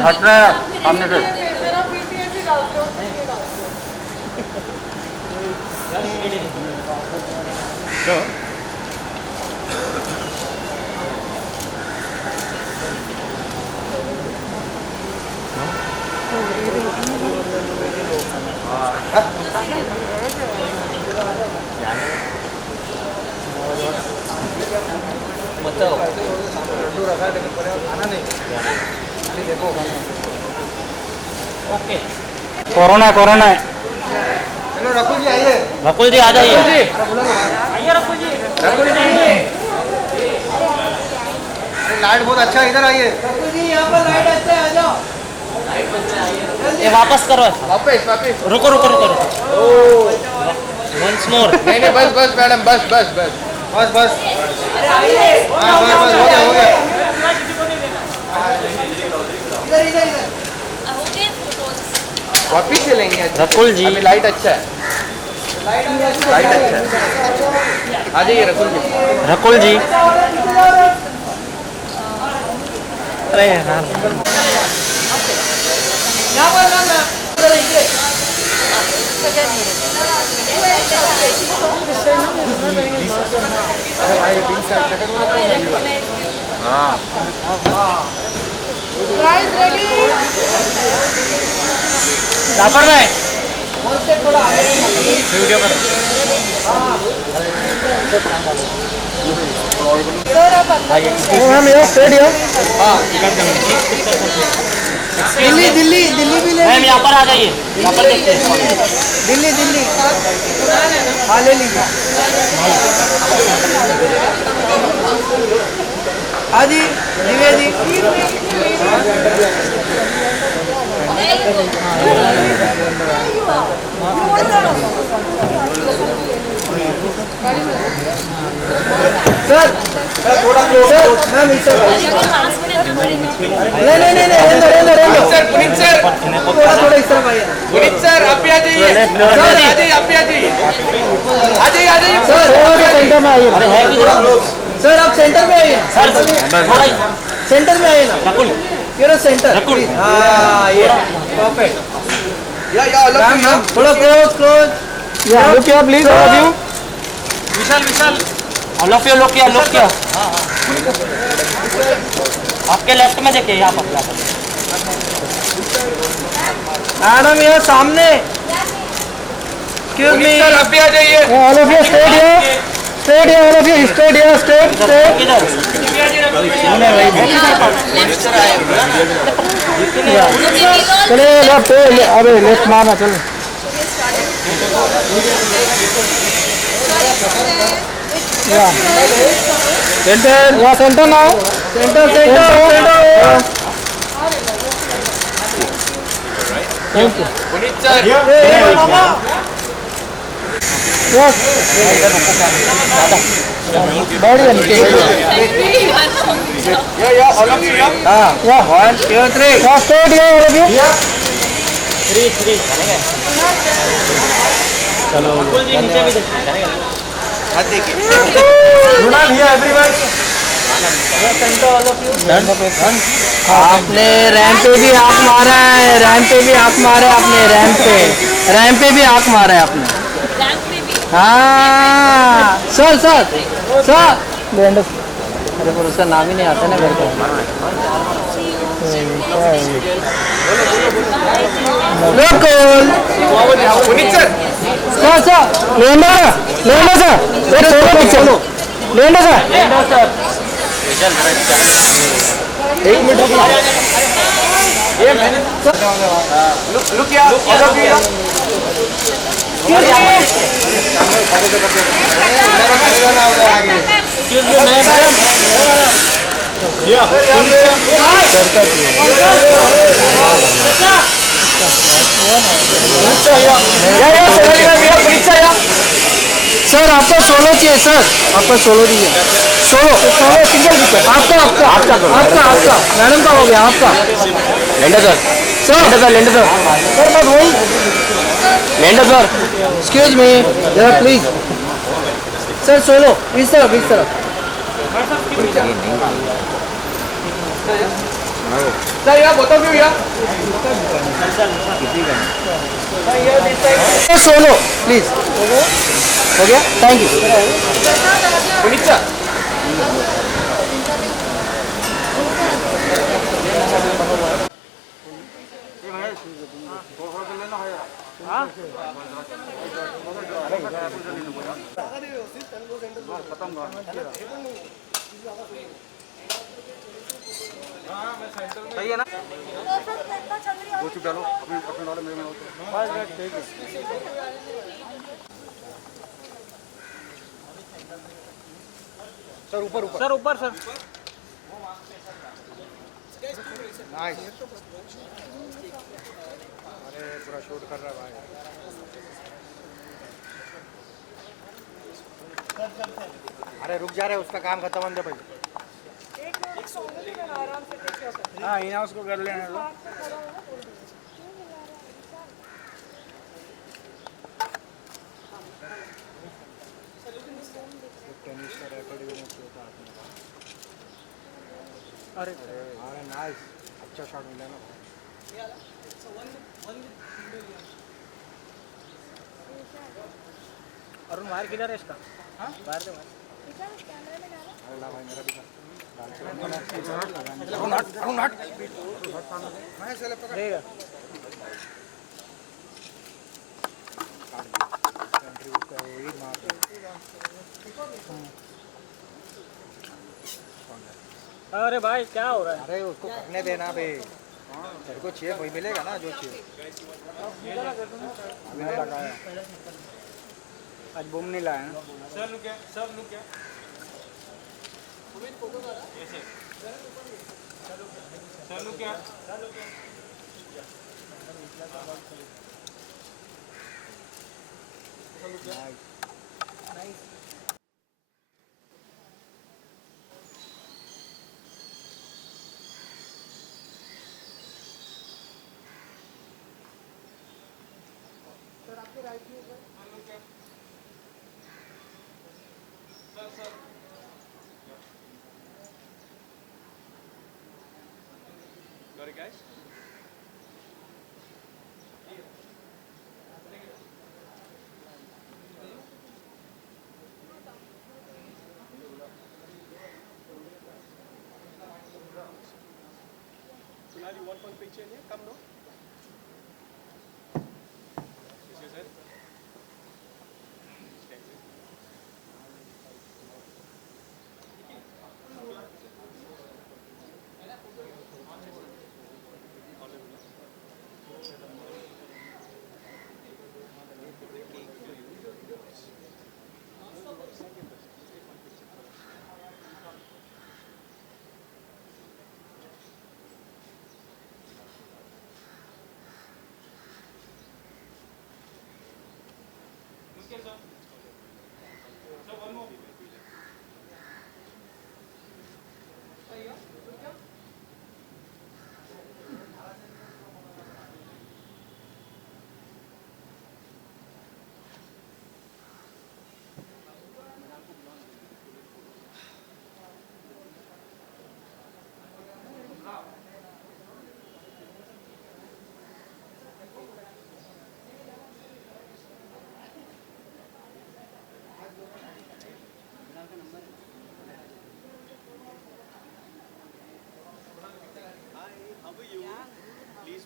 हट रहा है सामने से। ओके कोरोना कोरोना है। चलो रकुल जी आइए। रकुल जी आ जाइए। आइए रकुल जी। रकुल जी अरे लाइट बहुत अच्छा है, इधर आइए। रकुल जी यहाँ पर लाइट अच्छा है, आ जाओ। ये वापस करो। वापस वापस। रुको रुको रुको रुको। Once more. नहीं नहीं बस बस मैडम बस बस बस बस बस। हाँ बस बस हो गया हो गया। इधर इधर इधर वापिस चलेंगे। रकुल जी अभी लाइट अच्छा है, लाइट अच्छा है। आ जाइए रकुल जी। रकुल जी। अरे यार जाफर भाई वीडियो कर। दिल्ली दिल्ली दिल्ली भी ले। मैम यहाँ पर आ जाइए, यहाँ पर देखते हैं। दिल्ली दिल्ली हाँ ले लीजिए। हाँ जी दिव्या जी। सर थोड़ा मैम इसे नहीं नहीं नहीं रहने दो सर। पुनीत सर थोड़ा थोड़ा इस तरफ आइए। पुनीत सर आप भी आ जाइए। सर आ जाइए आप भी आ जाइए। आ जाइए आ जाइए सर सेंटर में आइए। सर आप सेंटर में आइए। सेंटर में आइए ना। रकुल ये सेंटर। हाँ ये परफेक्ट। मैम थोड़ा close look here please all of you. Vishal Vishal lock किया आपके लेफ्ट में देखिए, यहाँ पर मैडम ये सामने। एक्सक्यूज मी सर आप भी आ जाइए। All of you straight here, straight here, all of you straight here, straight straight. चले लेफ्ट अबे लेफ्ट मारना चलो। सेंटर या centre now centre centre thank you. Puneet सर बढ़िया नीचे या ऑल ऑफ यू हाँ 1 2 3 straight here all of you. चलो रकुल जी नीचे भी देखिए। आपने रैंप पे भी हाथ मारा है, रैंप पे भी हाथ मारा है आपने, रैंप पे भी हाथ मारा है आपने। हाँ सर सर सर अरे पर उसका नाम ही नहीं आता ना घर का। पुनीत सर सर लेंडा सर लेंडा सर एक मिनट रुकिए। ये मैंने लुक क्या सर आपका सोलो चाहिए सर, आपका सोलो चाहिए, सोलो सोलो सिंगल विकेट आपका आपका आपका आपका आपका मैडम का हो गया आपका lender sir sir lender sir sir बस वही लेंडर सर एक्सक्यूज मी जरा प्लीज सर सोलो इस तरफ Sir, yeah, both of you, yeah. Sir solo please हो गया thank you Punit sir. Sir ऊपर सर पूरा शूट कर रहा है भाई। अरे रुक जा रहे उसका काम खत्म होने दे भाई। हाँ इना उसको कर लेने दो। टेनिस का रेकॉर्ड भी नहीं होता आपने। अरे अरे नाइस अच्छा शॉट मिला ना। अरुण बाहर किधर है इसका हाँ बाहर दे अरे ला भाई मेरा भी देगा अरे भाई क्या हो रहा है अरे उसको करने देना बे तेरे को चाहिए वही मिलेगा ना जो चाहिए मैं लगाया आज बूम नहीं लाया ना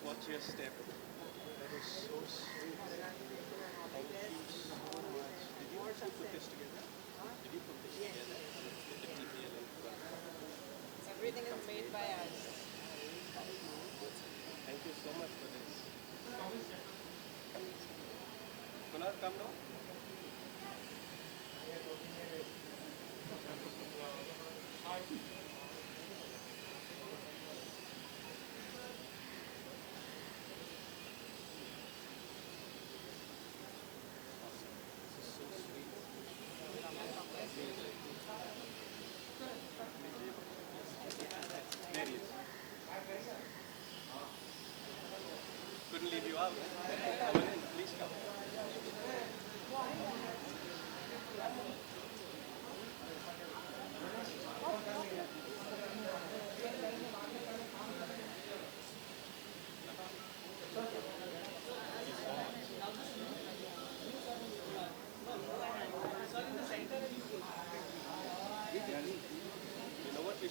Watch your step. That is so sweet. Thank you so much. Did you also put this together? Did you put this together? With the TPL and Everything is made by us. Thank you so much for this. Kunal, come now.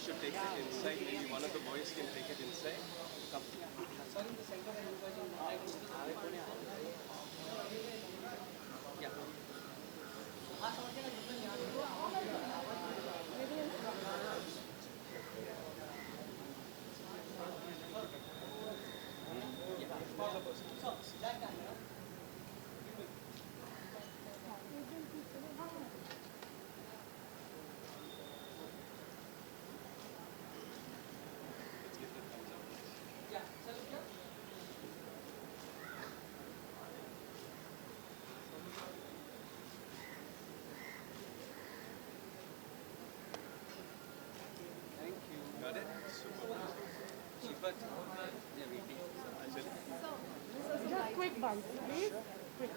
should take it inside. Maybe one of the boys can take it inside. Come. Yeah. Got it? Super. Super. Yeah, waiting. Just quick bites, please. Quick.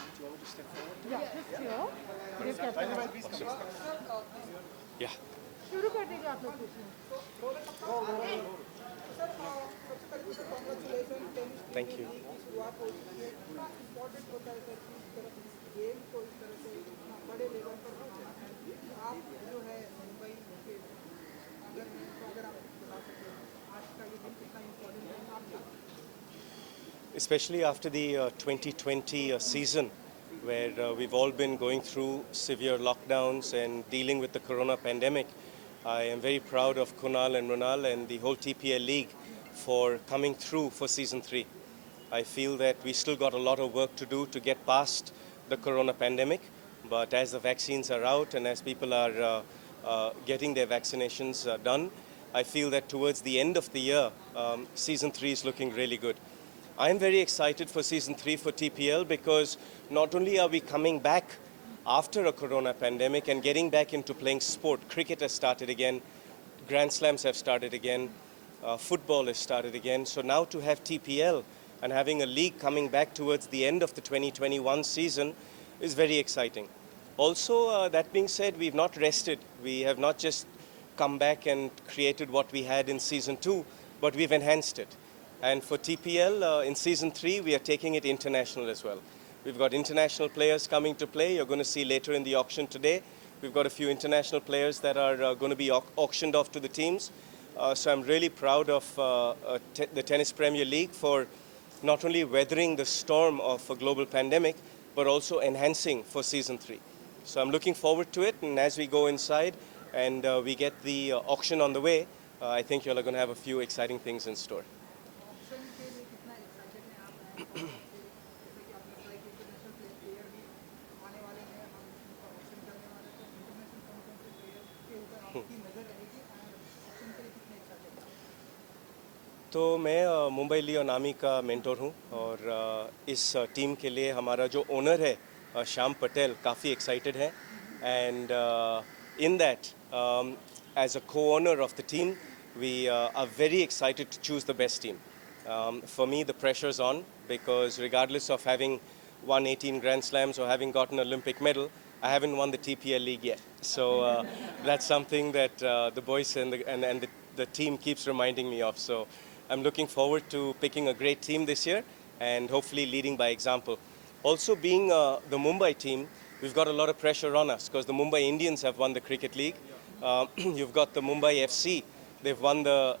Do you want me to step forward? Yeah, just here. Give captain. Yeah. शुरू कर दीजिए आप लोग कुछ Thank you. शुरुआत हो चुकी है कितना इम्पोर्टेंट होता है सर कि इस तरह इस गेम को इस तरह से इतना बड़े लेवल पर पहुंचे आप जो है मुंबई के अगर आप बता सकें आज का ये दिन कितना इम्पोर्टेंट है आपका Especially after the 2020 season, where we've all been going through severe lockdowns and dealing with the corona pandemic. I am very proud of Kunal and Runal and the whole TPL League for coming through for season 3. I feel that we still got a lot of work to do to get past the corona pandemic, but as the vaccines are out and as people are getting their vaccinations done, I feel that towards the end of the year, season 3 is looking really good. I am very excited for season 3 for TPL because not only are we coming back after a corona pandemic and getting back into playing sport, cricket has started again, Grand Slams have started again, football has started again. So now to have TPL and having a league coming back towards the end of the 2021 season is very exciting. Also, that being said, we've not rested. We have not just come back and created what we had in season 2, but we've enhanced it. And for TPL, in season 3, we are taking it international as well. We've got international players coming to play. You're going to see later in the auction today. We've got a few international players that are going to be auctioned off to the teams. So I'm really proud of the Tennis Premier League for not only weathering the storm of a global pandemic, but also enhancing for season 3. So I'm looking forward to it. And as we go inside and we get the auction on the way, I think you're going to have a few exciting things in store. Option के लिए कितना एक्साइटेड हैं आप जैसे कि आपने बताया कि इंटरनेशनल प्लेयर भी आने वाले हैं हम उनका ऑप्शन करने वाले हैं तो इंटरनेशनल कौन कौन से प्लेयर के ऊपर आपकी नज़र रहेगी और ऑप्शन के लिए कितने एक्साइटेड हैं तो मैं मुंबई लियोनामी का मेंटोर हूँ और इस टीम के लिए हमारा जो ओनर है श्याम पटेल काफ़ी एक्साइटेड है and in that as a co-owner of the team we are very excited to choose the best team. For me the pressure is on because regardless of having won 18 Grand Slams or having gotten an Olympic medal, I haven't won the TPL League yet. So that's something that the boys and the team keeps reminding me of. So I'm looking forward to picking a great team this year and hopefully leading by example. Also being the Mumbai team, we've got a lot of pressure on us because the Mumbai Indians have won the Cricket League. You've got the Mumbai FC. They've won the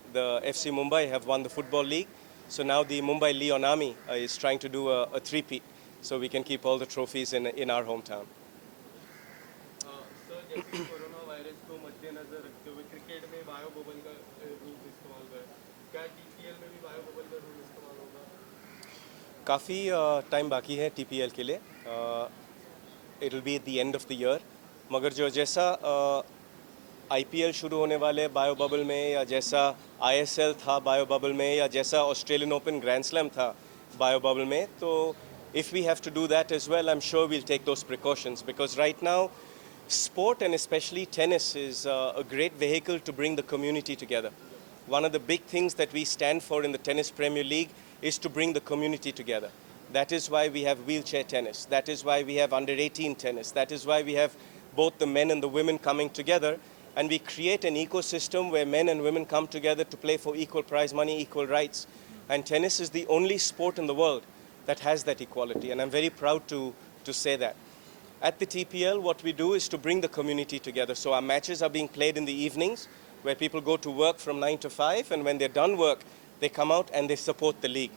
FC Mumbai have won the Football League. So now the Mumbai Lion Army is trying to do a three-peat so we can keep all the trophies in our hometown. Sir जैसे corona virus को मद्देनजर रखते हुए क्रिकेट में bio bubble का रूल इस्तेमाल हुआ है क्या टीपीएल में भी बायो बबल का रूल इस्तेमाल होगा काफ़ी टाइम बाकी है TPL के लिए. It will be at the end of the year. मगर जो जैसा IPL शुरू होने वाले बायो बबल में या जैसा ISL था बायो बबल में या जैसा ऑस्ट्रेलियन ओपन ग्रैंड स्लैम था बायो बबल में तो if we have to do that as well, I'm sure we'll take those precautions because right now sport and especially tennis is a great vehicle to bring the community together. One of the big things that we stand for in the Tennis Premier League is to bring the community together. That is why we have wheelchair tennis. That is why we have under 18 tennis. That is why we have both the men and the women coming together. And we create an ecosystem where men and women come together to play for equal prize money, equal rights. And tennis is the only sport in the world that has that equality. And I'm very proud to say that. At the TPL, what we do is to bring the community together. So our matches are being played in the evenings, where people go to work from 9 to 5, and when they're done work, they come out and they support the league.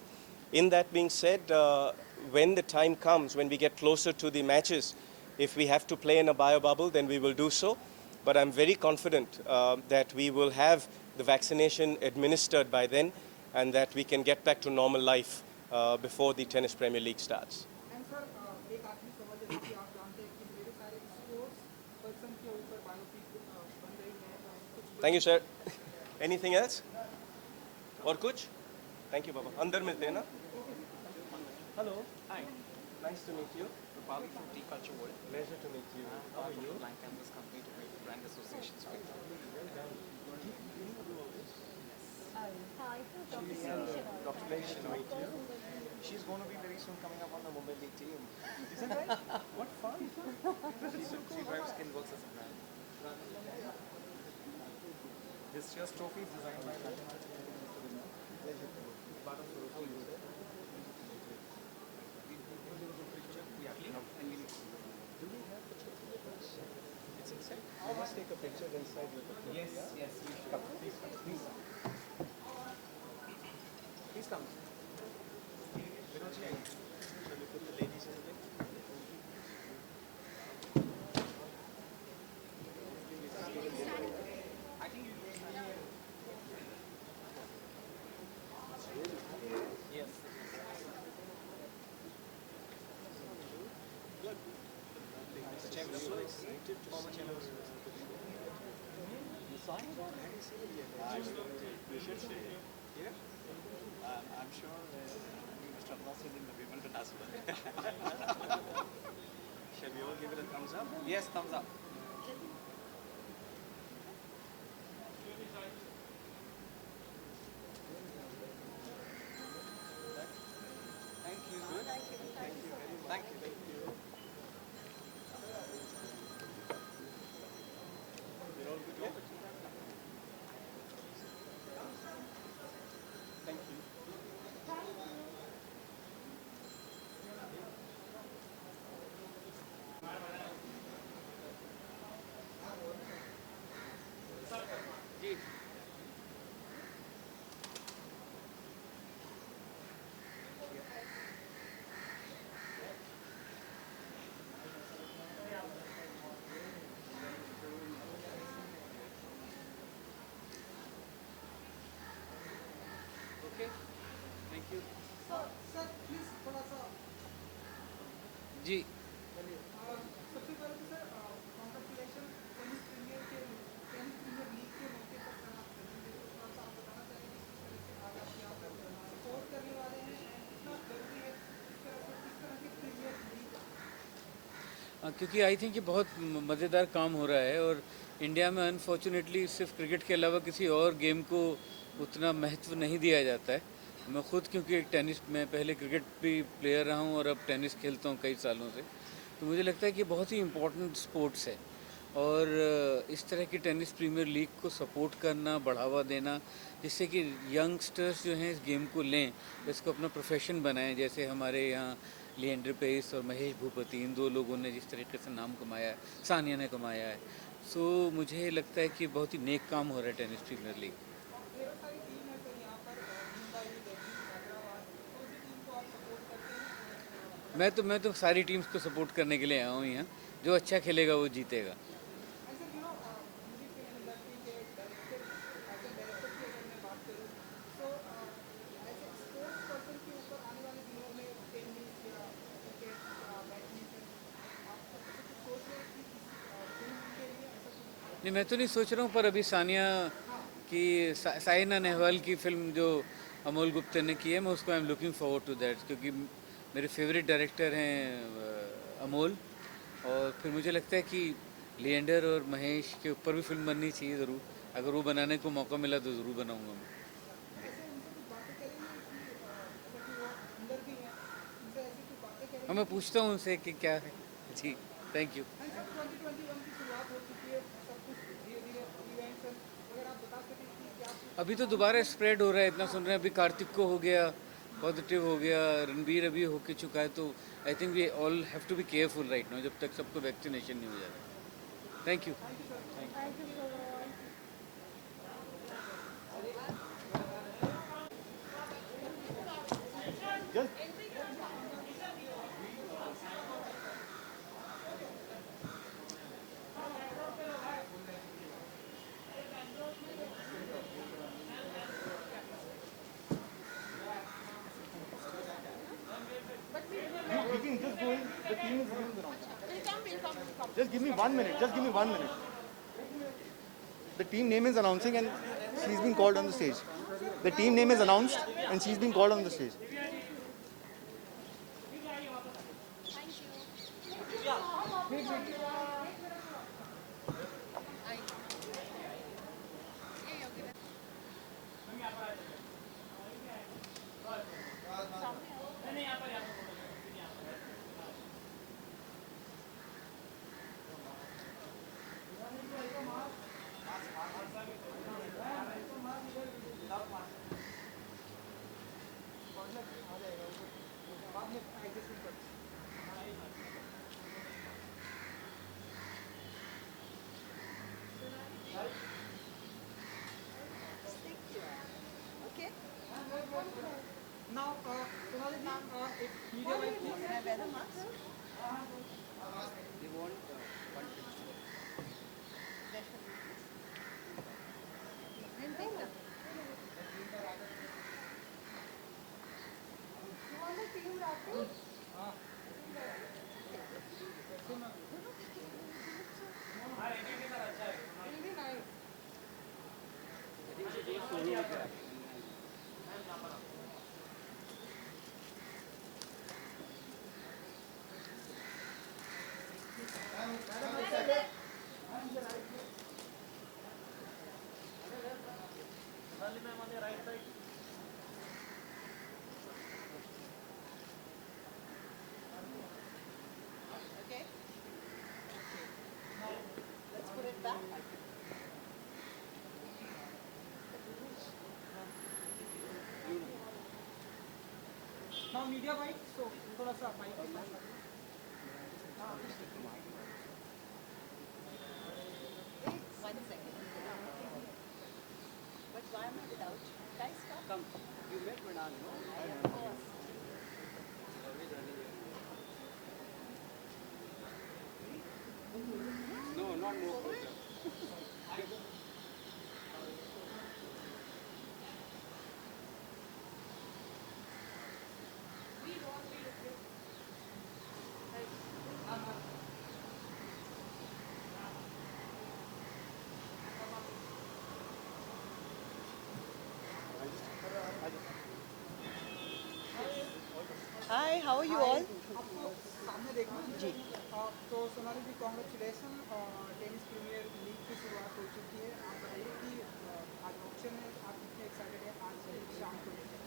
In that being said, when the time comes, when we get closer to the matches, if we have to play in a bio bubble, then we will do so. But I'm very confident that we will have the vaccination administered by then, and that we can get back to normal life before the Tennis Premier League starts. And sir एक आखिरी सवाल जैसे कि आप जानते हैं कि मेरे सारे स्पोर्ट्स पर्सन के ऊपर बायोपिक बन रही है कुछ Thank you, sir. Anything else? और कुछ? Thank you, Baba. अंदर मिलते हैं ना? Hello. Hi, Nice to meet you. Rupali from Tea Culture World. Pleasure to meet you. How are you? Blank Canvas Company to make brand associations with. Pleasure to meet you. She's going to be very soon coming up on the Mumbai League team. Isn't it? What fun. She drives Skinworks as a brand. This year's trophy is designed by It's inside. I must take a picture inside with the Yes, yes, we should. Please come. Please come. Please come. Shall we put the ladies in there? I think you will stand here. Yes. I'm sure Mr. Abbas is in the Wimbledon as well. Shall we all give it a thumbs up? Yes, thumbs up. Thank you. Thank you. Thank you. We're all good, yeah? Thank you. Okay. Thank you. Sir please थोड़ा सा जी सबसे पहले तो sir congratulation tennis premiere league के मौके पर सर आप करेंगे तो थोड़ा सा आप बताना चाहेंगे किस तरह से आज आप यहाँ पर सपोर्ट करने वाले हैं एंड कितना जरूरी है किस तरह की प्रीमियर लीग क्योंकि आई थिंक ये बहुत मज़ेदार काम हो रहा है और इंडिया में अनफॉर्चुनेटली सिर्फ क्रिकेट के अलावा किसी और गेम को उतना महत्व नहीं दिया जाता है। मैं ख़ुद क्योंकि टेनिस में पहले क्रिकेट भी प्लेयर रहा हूँ और अब टेनिस खेलता हूँ कई सालों से, तो मुझे लगता है कि बहुत ही इम्पोर्टेंट स्पोर्ट्स है और इस तरह की टेनिस प्रीमियर लीग को सपोर्ट करना, बढ़ावा देना, जिससे कि यंगस्टर्स जो हैं इस गेम को लें, इसको अपना प्रोफेशन बनाएं। जैसे हमारे यहाँ लिएंडर पेस और महेश भूपति, इन दो लोगों ने जिस तरीके से नाम कमाया है, सानिया ने कमाया है, सो मुझे लगता है कि बहुत ही नेक काम हो रहा है टेनिस प्रीमियर लीग। ढेरों सारी टीम है सर यहाँ पर मुंबई, दिल्ली, हैदराबाद, कौन सी टीम को आप सपोर्ट करते हैं? मैं तो सारी टीम्स को सपोर्ट करने के लिए आया हूँ यहाँ। जो अच्छा खेलेगा वो जीतेगा। And sir movie film industry के डायरेक्टर एज ए डायरेक्टर की अगर मैं बात करूँ तो ऐसे स्पोर्ट्स पर्सन के ऊपर आने वाले दिनों में टेनिस या क्रिकेट या बैडमिंटन आप ऐसे कुछ सोच रहे हैं कि फिल्म के लिए ऐसा कुछ नहीं, मैं तो नहीं सोच रहा हूँ, पर अभी सानिया की साइना नेहवाल की फिल्म जो अमोल गुप्ता ने की है, मैं उसको I am looking forward to that, क्योंकि मेरे फेवरेट डायरेक्टर हैं अमोल, और फिर मुझे लगता है कि लिएंडर और महेश के ऊपर भी फिल्म बननी चाहिए ज़रूर। अगर वो बनाने को मौका मिला तो ज़रूर बनाऊँगा मैं। ऐसे उनसे कुछ बातें करेंगे कि जैसे कि वो अंदर भी हैं उनसे ऐसी कुछ बातें करेंगे? हाँ, मैं पूछता हूँ उनसे कि क्या है। जी, थैंक यू। एंड सर 2021 की शुरुआत हो चुकी है, सब कुछ धीरे धीरे इवेंट्स अगर आप बता सकें कि क्या अभी तो दोबारा स्प्रेड हो रहा है, इतना सुन रहे हैं। अभी कार्तिक को हो गया, पॉजिटिव हो गया, रणबीर अभी होके चुका है, तो I think we all have to be careful right now जब तक सबको वैक्सीनेशन नहीं हो जाता। Thank you. Thank you so much. You can just go in. The team is giving the announcement. Just give me 1 minute. Just give me 1 minute. The team name is announcing and she's been called on the stage. The team name is announced and she's been called on the stage. Now, Sonali ma'am, if media might please. Can I wear the mask? Okay. Let's put it back. Now media might, so थोड़ा सा mic देना। One second. But why am I without you? Guys, stop. Come, you met Mrinal, no? Of course. No, not more closer. Hi, how are you all? आपको सामने देखना जी। तो सोनाली जी congratulation, tennis premiere league की शुरुआत हो चुकी है। आप बताइए कि आज ऑप्शन है, आप कितने एक्साइटेड हैं आज शाम को लेकर?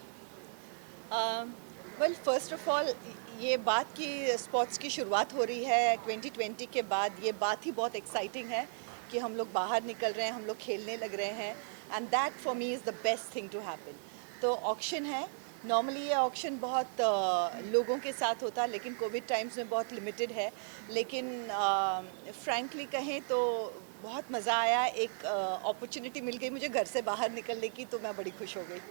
वेल फर्स्ट ऑफ ऑल ये बात कि स्पोर्ट्स की शुरुआत हो रही है 2020 के बाद, ये बात ही बहुत एक्साइटिंग है कि हम लोग बाहर निकल रहे हैं, हम लोग खेलने लग रहे हैं, and that for me is the best thing to happen. तो ऑक्शन है, नॉर्मली ये ऑक्शन बहुत लोगों के साथ होता है, लेकिन कोविड टाइम्स में बहुत लिमिटेड है। लेकिन फ्रैंकली कहें तो बहुत मज़ा आया, एक अपॉर्चुनिटी मिल गई मुझे घर से बाहर निकलने की, तो मैं बड़ी खुश हो गई।